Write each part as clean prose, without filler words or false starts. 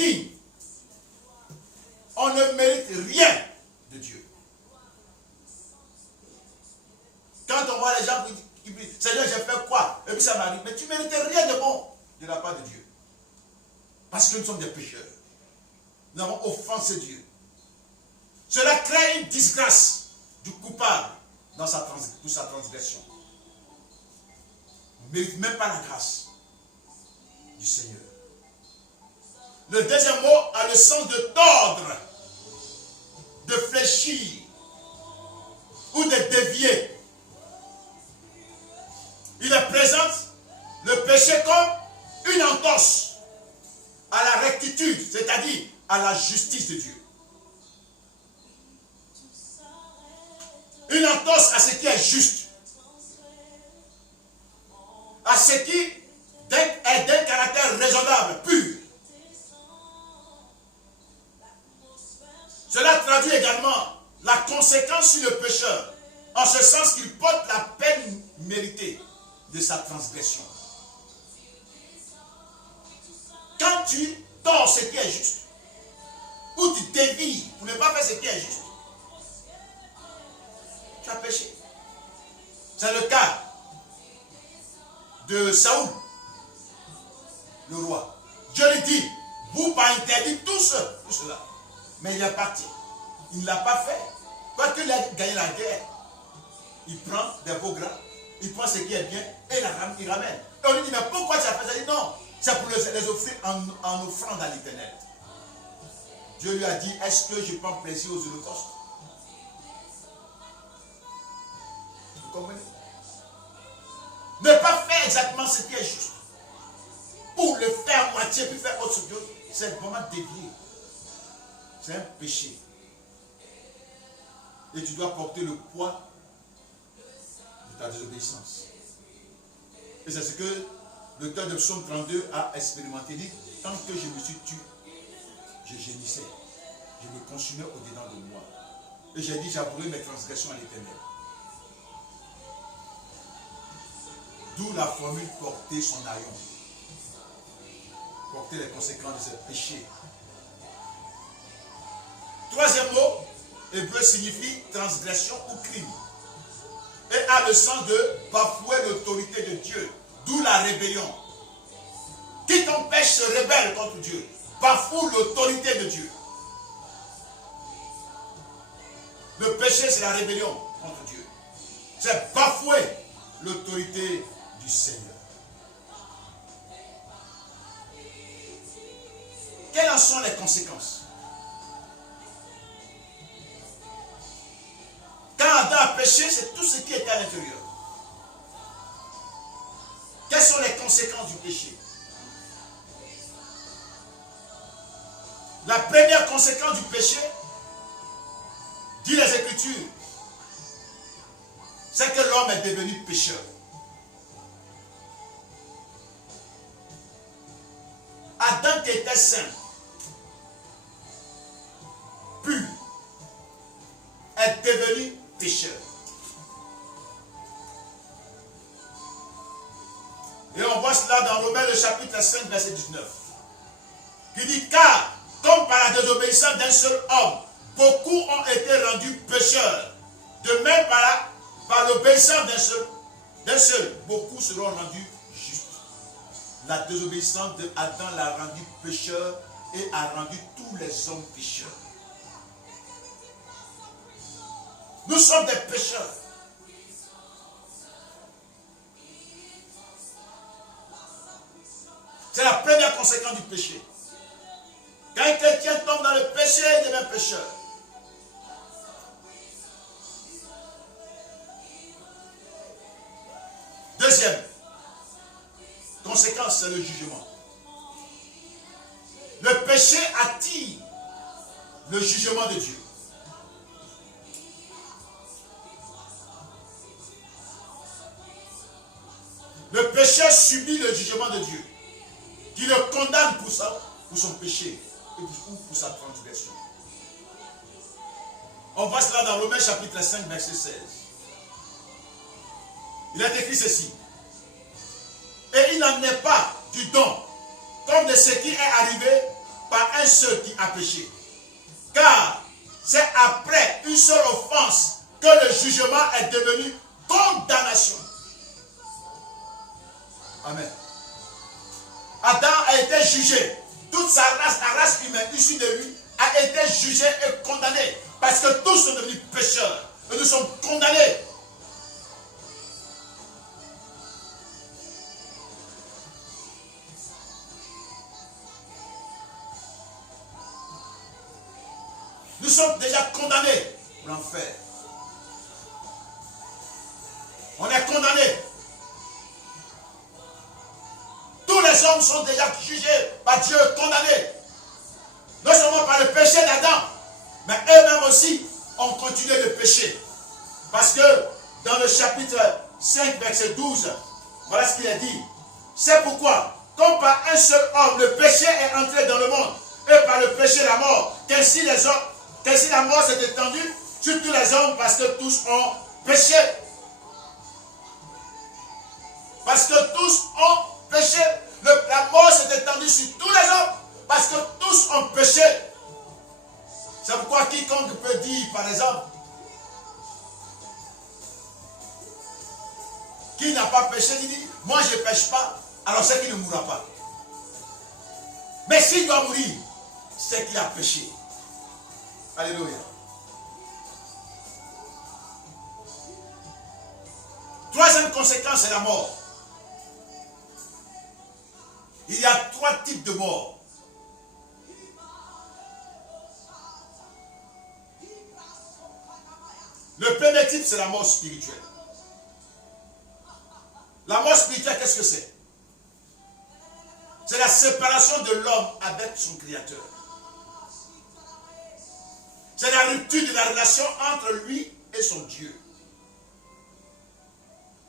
digne. On ne mérite rien de Dieu. Quand on voit les gens qui disent, Seigneur, j'ai fait quoi? Et puis ça m'arrive. Mais tu ne mérites rien de bon de la part de Dieu. Parce que nous sommes des pécheurs. Nous avons offensé Dieu. Cela crée une disgrâce du coupable dans sa transgression. On ne mérite même pas la grâce du Seigneur. Le deuxième mot a le sens de tordre, de fléchir ou de dévier. Il présente le péché comme une entorse à la rectitude, c'est-à-dire à la justice de Dieu. Une entorse à ce qui est juste, à ce qui est d'un caractère raisonnable, pur. Cela traduit également la conséquence sur le pécheur, en ce sens qu'il porte la peine méritée de sa transgression. Quand tu tords ce qui est juste, ou tu dévies pour ne pas faire ce qui est juste, tu as péché. C'est le cas de Saoul, le roi. Dieu lui dit, vous pas interdit tout cela. Mais il est parti. Il ne l'a pas fait. Quand il a gagné la guerre, il prend des beaux gras, il prend ce qui est bien et il ramène. Et on lui dit, mais pourquoi tu as fait ça? Il dit, non, c'est pour les offrir en offrande à l'Éternel. Dieu lui a dit, est-ce que je prends plaisir aux holocaustes? Vous comprenez? Ne pas faire exactement ce qui est juste. Ou le faire à moitié, puis faire autre chose, c'est vraiment dévié. C'est un péché. Et tu dois porter le poids de ta désobéissance. Et c'est ce que l'auteur de Psaume 32 a expérimenté. Il dit, tant que je me suis tué, je gémissais. Je me consumais au-dedans de moi. Et j'ai dit, j'avouerai mes transgressions à l'Éternel. D'où la formule porter son haillon. Porter les conséquences de ce péché. Troisième mot, hébreu signifie transgression ou crime. Et a le sens de bafouer l'autorité de Dieu. D'où la rébellion. Quiconque pêche se rebelle contre Dieu. Bafoue l'autorité de Dieu. Le péché, c'est la rébellion contre Dieu. C'est bafouer l'autorité du Seigneur. Quelles en sont les conséquences? Quand Adam a péché, c'est tout ce qui était à l'intérieur. Quelles sont les conséquences du péché? La première conséquence du péché, dit les Écritures, c'est que l'homme est devenu pécheur. Adam qui était saint, pur, est devenu pécheur. Et on voit cela dans Romains le chapitre 5, verset 19. Qui dit, car, comme par la désobéissance d'un seul homme, beaucoup ont été rendus pécheurs. De même par l'obéissance d'un seul, beaucoup seront rendus justes. La désobéissance d'Adam l'a rendu pécheur et a rendu tous les hommes pécheurs. Nous sommes des pécheurs. C'est la première conséquence du péché. Quand un chrétien tombe dans le péché, il devient pécheur. Deuxième conséquence, c'est le jugement. Le péché attire le jugement de Dieu. Le pécheur subit le jugement de Dieu, qui le condamne pour son péché et pour sa transgression. On voit cela dans Romains chapitre 5, verset 16. Il est écrit ceci. Et il n'en est pas du don, comme de ce qui est arrivé, par un seul qui a péché. Car c'est après une seule offense que le jugement est devenu condamnation. Amen. Adam a été jugé. Toute sa race, la race humaine issue de lui, a été jugée et condamnée. Parce que tous sont devenus pécheurs. Et nous sommes condamnés. Nous sommes déjà condamnés pour l'enfer. On est condamnés. Tous les hommes sont déjà jugés par Dieu, condamnés. Non seulement par le péché d'Adam, mais eux-mêmes aussi ont continué de pécher. Parce que dans le chapitre 5, verset 12, voilà ce qu'il est dit. C'est pourquoi, comme par un seul homme, le péché est entré dans le monde, et par le péché la mort, qu'ainsi la mort s'est étendue sur tous les hommes, parce que tous ont péché. Parce que tous ont péché. La mort s'est étendue sur tous les hommes. Parce que tous ont péché. C'est pourquoi quiconque peut dire, par exemple, qui n'a pas péché, il dit, moi je ne pêche pas, alors c'est qu'il ne mourra pas. Mais s'il doit mourir, c'est qu'il a péché. Alléluia. Troisième conséquence, c'est la mort. Il y a 3 types de mort. Le premier type, c'est la mort spirituelle. La mort spirituelle, qu'est-ce que c'est? C'est la séparation de l'homme avec son Créateur. C'est la rupture de la relation entre lui et son Dieu.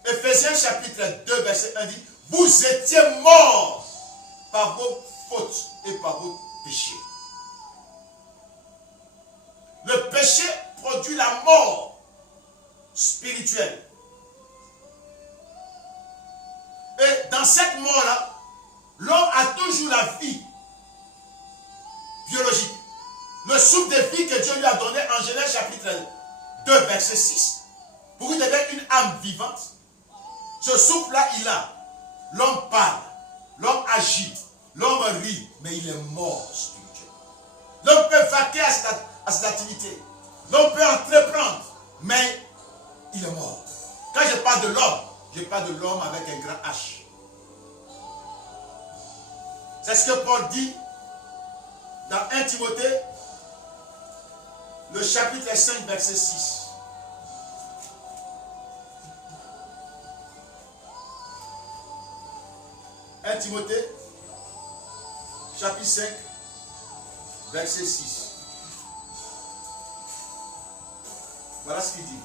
Ephésiens chapitre 2, verset 1 dit, vous étiez morts par vos fautes et par vos péchés. Le péché produit la mort spirituelle. Et dans cette mort-là, l'homme a toujours la vie biologique. Le souffle de vie que Dieu lui a donné en Genèse chapitre 2, verset 6, pour qu'il devienne une âme vivante. Ce souffle-là, il a. L'homme parle, l'homme agit, l'homme rit, mais il est mort spirituel. L'homme peut vaquer à cette activité. L'homme peut entreprendre, mais il est mort. Quand je parle de l'homme, je parle de l'homme avec un grand H. C'est ce que Paul dit dans 1 Timothée, le chapitre 5, verset 6. Timothée, chapitre 5, verset 6. Voilà ce qu'il dit.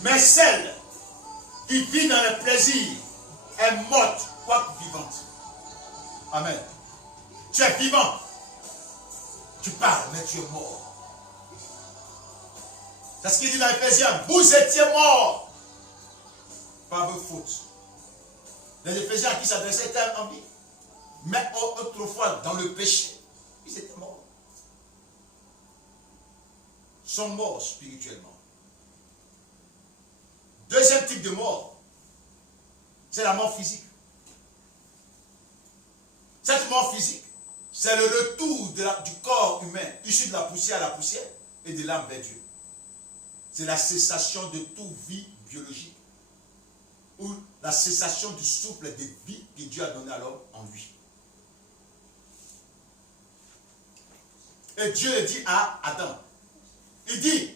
Mais celle qui vit dans le plaisir est morte, quoique vivante. Amen. Tu es vivant. Tu parles, mais tu es mort. C'est ce qu'il dit dans Ephésiens. Vous étiez morts par vos fautes. Les Éphésiens à qui s'adressaient étaient en vie. Mais autrefois, dans le péché, ils étaient morts. Ils sont morts spirituellement. Deuxième type de mort, c'est la mort physique. Cette mort physique, c'est le retour du corps humain, issu de la poussière et de l'âme vers Dieu. C'est la cessation de toute vie biologique, ou la cessation du souffle de vie que Dieu a donné à l'homme en lui. Et Dieu le dit à Adam. Il dit,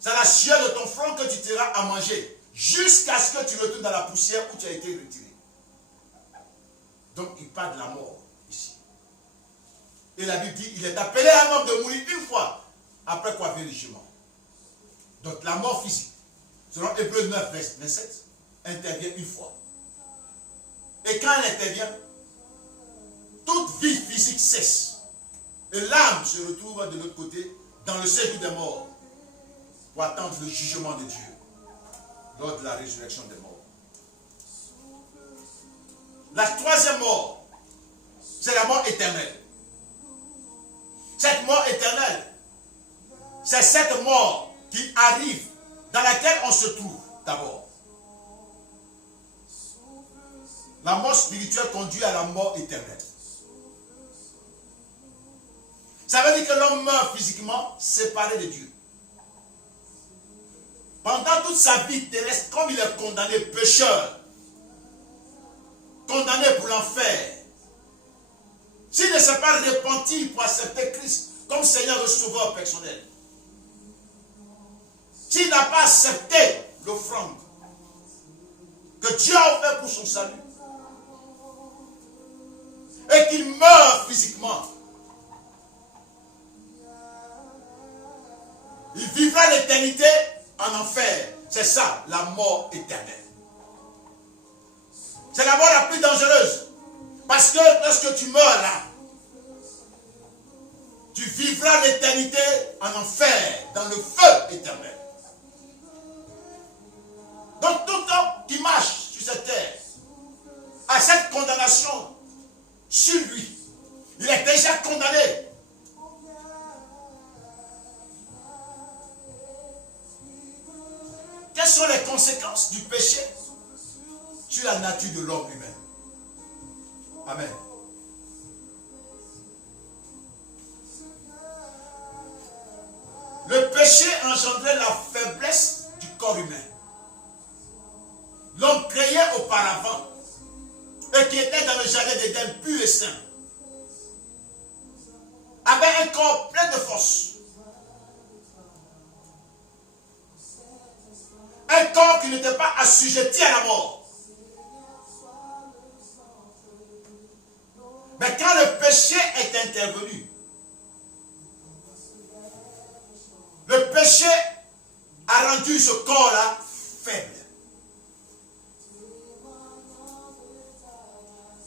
c'est la sueur de ton front que tu tireras à manger, jusqu'à ce que tu retournes dans la poussière où tu as été retiré. Donc il parle de la mort ici. Et la Bible dit, il est appelé à un homme de mourir une fois, après quoi vient le jugement. Donc la mort physique, selon Hébreux 9, 27, intervient une fois. Et quand elle intervient, toute vie physique cesse. Et l'âme se retrouve de l'autre côté, dans le séjour des morts, pour attendre le jugement de Dieu, lors de la résurrection des morts. La troisième mort, c'est la mort éternelle. Cette mort éternelle, c'est cette mort qui arrive, dans laquelle on se trouve d'abord. La mort spirituelle conduit à la mort éternelle. Ça veut dire que l'homme meurt physiquement séparé de Dieu. Pendant toute sa vie terrestre, comme il est condamné pécheur, condamné pour l'enfer, s'il ne s'est pas repenti pour accepter Christ comme Seigneur et Sauveur personnel, s'il n'a pas accepté l'offrande que Dieu a offert pour son salut, et qu'il meurt physiquement, il vivra l'éternité en enfer. C'est ça, la mort éternelle. C'est la mort la plus dangereuse. Parce que lorsque tu meurs là, tu vivras l'éternité en enfer, dans le feu éternel. Donc tout homme qui marche sur cette terre a cette condamnation sur lui. Il est déjà condamné. Quelles sont les conséquences du péché sur la nature de l'homme lui-même? Amen. Le péché engendrait la faiblesse du corps humain. L'homme créé auparavant et qui était dans le jardin d'Éden pur et saint avait un corps plein de force. Un corps qui n'était pas assujetti à la mort. Mais quand le péché est intervenu, le péché a rendu ce corps-là faible.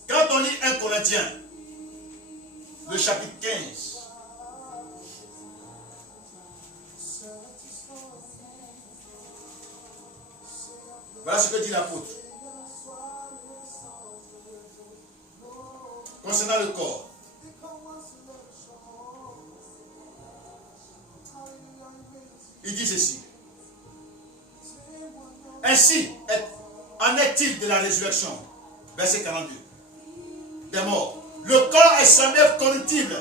Quand on lit 1 Corinthiens, le chapitre 15, voilà ce que dit l'apôtre. Concernant le corps. Il dit ceci. Ainsi, en est-il de la résurrection? Verset 42. Des morts. Le corps est semé corruptible.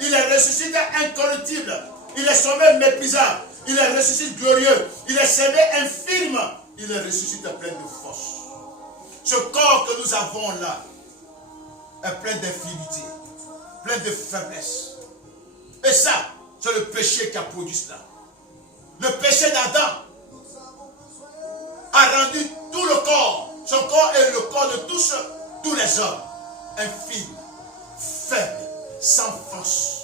Il est ressuscité incorruptible. Il est semé méprisable. Il est ressuscité glorieux. Il est semé infirme. Il est ressuscité plein de force. Ce corps que nous avons là est plein d'infirmité, plein de faiblesse. Et ça, c'est le péché qui a produit cela. Le péché d'Adam a rendu tout le corps, son corps est le corps de tous les hommes, infirmes, faibles, sans force.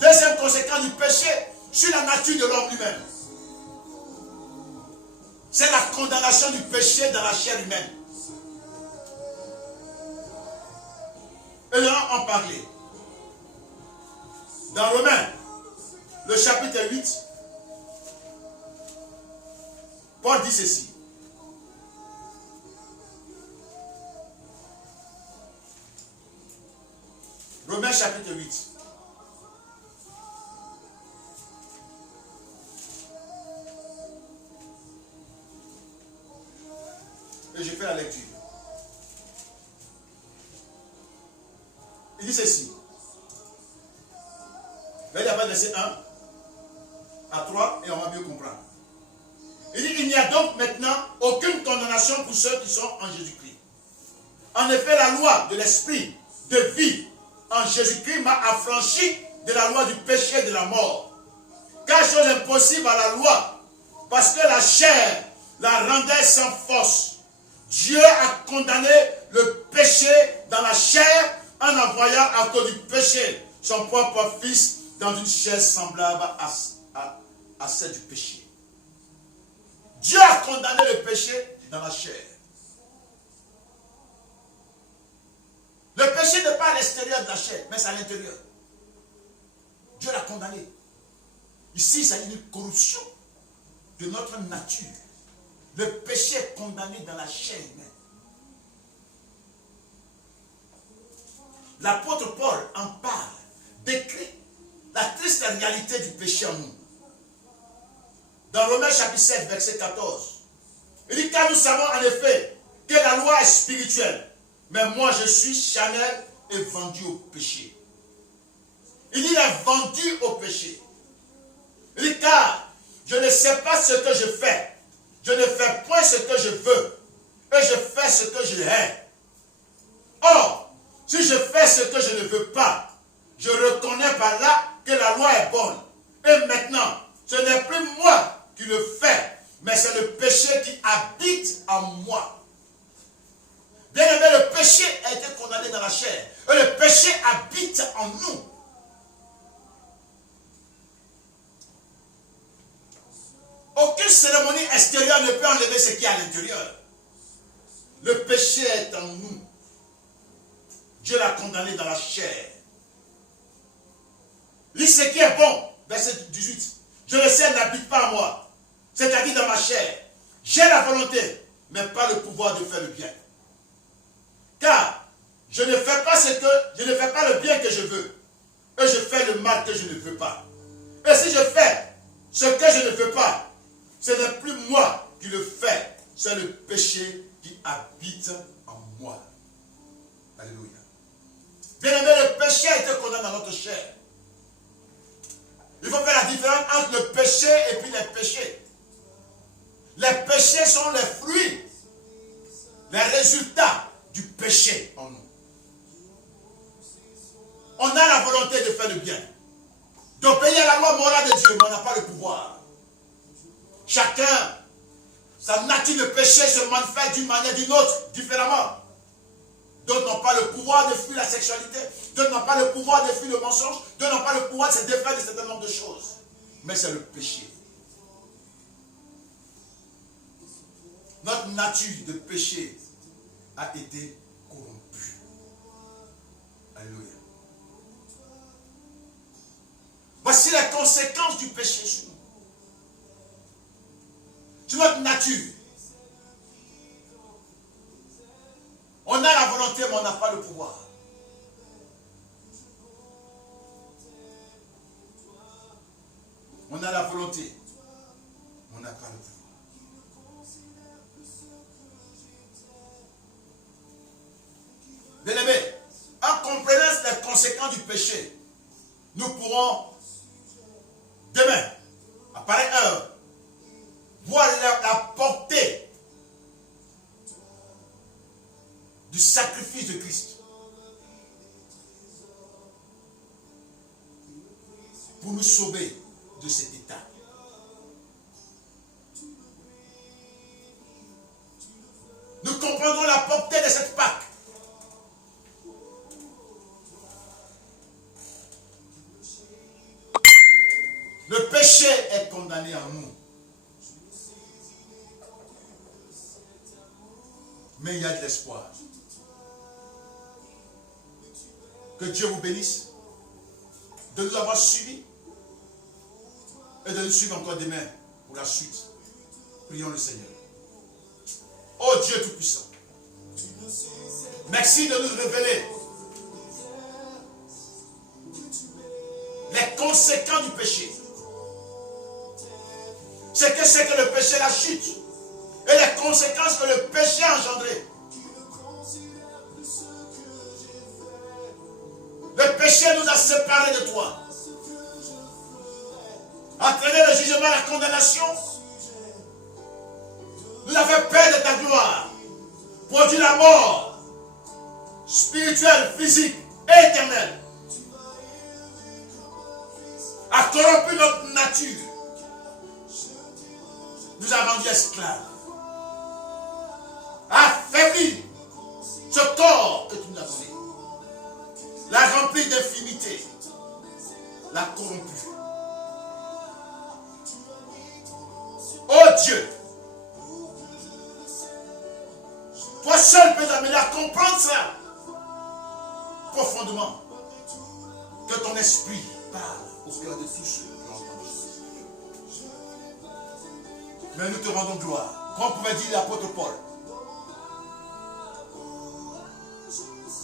Deuxième conséquence du péché sur la nature de l'homme lui-même. C'est la condamnation du péché dans la chair humaine. Et là, on parlait. Dans Romains, le chapitre 8, Paul dit ceci. Romains chapitre 8. Et je fais la lecture. Il dit ceci. Regardez après verset 1 à 3 et on va mieux comprendre. Il dit, il n'y a donc maintenant aucune condamnation pour ceux qui sont en Jésus-Christ. En effet, la loi de l'esprit de vie en Jésus-Christ m'a affranchi de la loi du péché et de la mort. Car chose impossible à la loi, parce que la chair la rendait sans force. Dieu a condamné le péché dans la chair en envoyant à cause du péché son propre fils dans une chair semblable à celle du péché. Dieu a condamné le péché dans la chair. Le péché n'est pas à l'extérieur de la chair, mais c'est à l'intérieur. Dieu l'a condamné. Ici, il s'agit d'une corruption de notre nature, Le péché est condamné dans la chair humaine. L'apôtre Paul en parle, décrit la triste réalité du péché en nous. Dans Romains chapitre 7, verset 14, il dit, car nous savons en effet que la loi est spirituelle, mais moi je suis charnel et vendu au péché. Il dit, il est vendu au péché. Il dit, car je ne sais pas ce que je fais. Je ne fais point ce que je veux. Et je fais ce que je hais. Or, si je fais ce que je ne veux pas, je reconnais par là que la loi est bonne. Et maintenant, ce n'est plus moi qui le fais, mais c'est le péché qui habite en moi. Bien aimé, le péché a été condamné dans la chair. Et le péché habite en nous. Aucune cérémonie extérieure ne peut enlever ce qui est à l'intérieur. Le péché est en nous. Dieu l'a condamné dans la chair. Lis ce qui est bon, verset 18. Je le sais, n'habite pas en moi. C'est-à-dire dans ma chair. J'ai la volonté, mais pas le pouvoir de faire le bien. Car je ne fais pas le bien que je veux. Et je fais le mal que je ne veux pas. Et si je fais ce que je ne veux pas, ce n'est plus moi qui le fais, c'est le péché qui habite en moi. Alléluia. Bien aimé, le péché a été condamné dans notre chair. Il faut faire la différence entre le péché et puis les péchés. Les péchés sont les fruits, les résultats du péché en nous. On a la volonté de faire le bien, d'obéir à la loi morale de Dieu, mais on n'a pas le pouvoir. Chacun, sa nature de péché se manifeste d'une manière ou d'une autre, différemment. D'autres n'ont pas le pouvoir de fuir la sexualité, d'autres n'ont pas le pouvoir de fuir le mensonge, d'autres n'ont pas le pouvoir de se défaire de certain nombre de choses. Mais c'est le péché. Notre nature de péché a été corrompue. Alléluia. Voici les conséquences du péché sur nous. Sur notre nature. On a la volonté, mais on n'a pas le pouvoir. On a la volonté, mais on n'a pas le pouvoir. Bien-aimés, en comprenant les conséquences du péché, nous pourrons demain, à pareille heure, voir la portée du sacrifice de Christ pour nous sauver de cet état. Nous comprendrons la portée de cette Pâque. Le péché est condamné en nous. Mais il y a de l'espoir. Que Dieu vous bénisse de nous avoir suivis et de nous suivre encore demain pour la suite. Prions le Seigneur. Oh Dieu Tout-Puissant, merci de nous révéler les conséquences du péché. C'est que le péché, la chute, et les conséquences que le péché a engendrées. Le péché nous a séparés de toi. Entraîné le jugement, la condamnation. Nous a fait perdre ta gloire. Produit la mort spirituelle, physique et éternelle. A corrompu notre nature. Nous a rendus esclaves. Affaibli ce corps que tu nous as donné. L'a rempli d'infinité. L'a corrompu. Oh Dieu, toi seul peux t'amener à comprendre ça profondément. Que ton esprit parle au cœur de tous ceux qui ont entendu. Mais nous te rendons gloire. Comme pouvait dire l'apôtre Paul.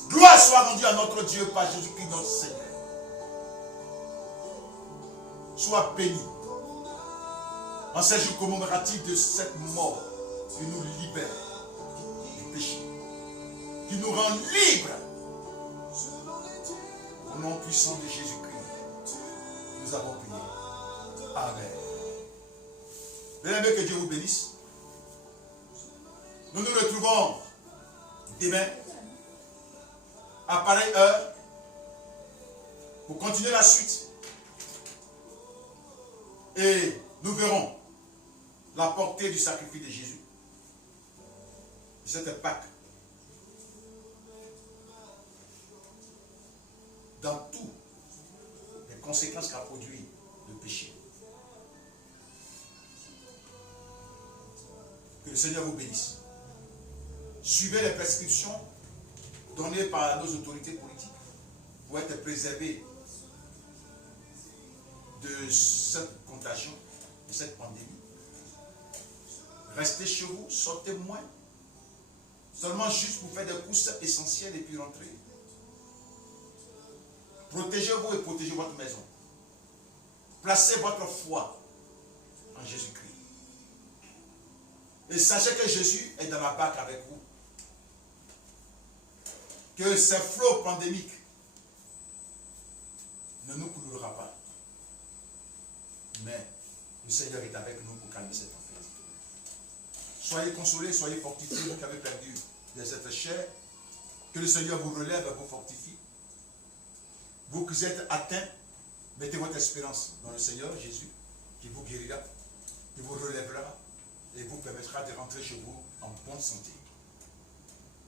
Gloire soit rendue à notre Dieu par Jésus-Christ notre Seigneur. Sois béni. En ces jours commémoratifs de cette mort qui nous libère du péché. Qui nous rend libres. Au nom puissant de Jésus-Christ. Nous avons prié. Amen. Bien-aimés, que Dieu vous bénisse. Nous nous retrouvons demain à pareille heure pour continuer la suite. Et nous verrons la portée du sacrifice de Jésus. Cette Pâque. Dans toutes les conséquences qu'a produit le péché. Que le Seigneur vous bénisse. Suivez les prescriptions données par nos autorités politiques pour être préservés de cette contagion, de cette pandémie. Restez chez vous, sortez moins. Seulement juste pour faire des courses essentielles et puis rentrer. Protégez-vous et protégez votre maison. Placez votre foi en Jésus-Christ. Et sachez que Jésus est dans la barque avec vous. Que ces flots pandémiques ne nous coulera pas. Mais le Seigneur est avec nous pour calmer cette tempête. Soyez consolés, soyez fortifiés, vous qui avez perdu des êtres chers. Que le Seigneur vous relève et vous fortifie. Vous qui êtes atteints, mettez votre espérance dans le Seigneur Jésus, qui vous guérira, qui vous relèvera et vous permettra de rentrer chez vous en bonne santé.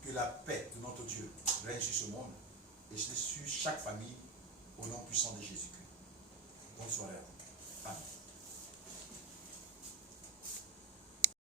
Que la paix de notre Dieu règne sur ce monde et sur chaque famille au nom puissant de Jésus-Christ. Bonne soirée à vous.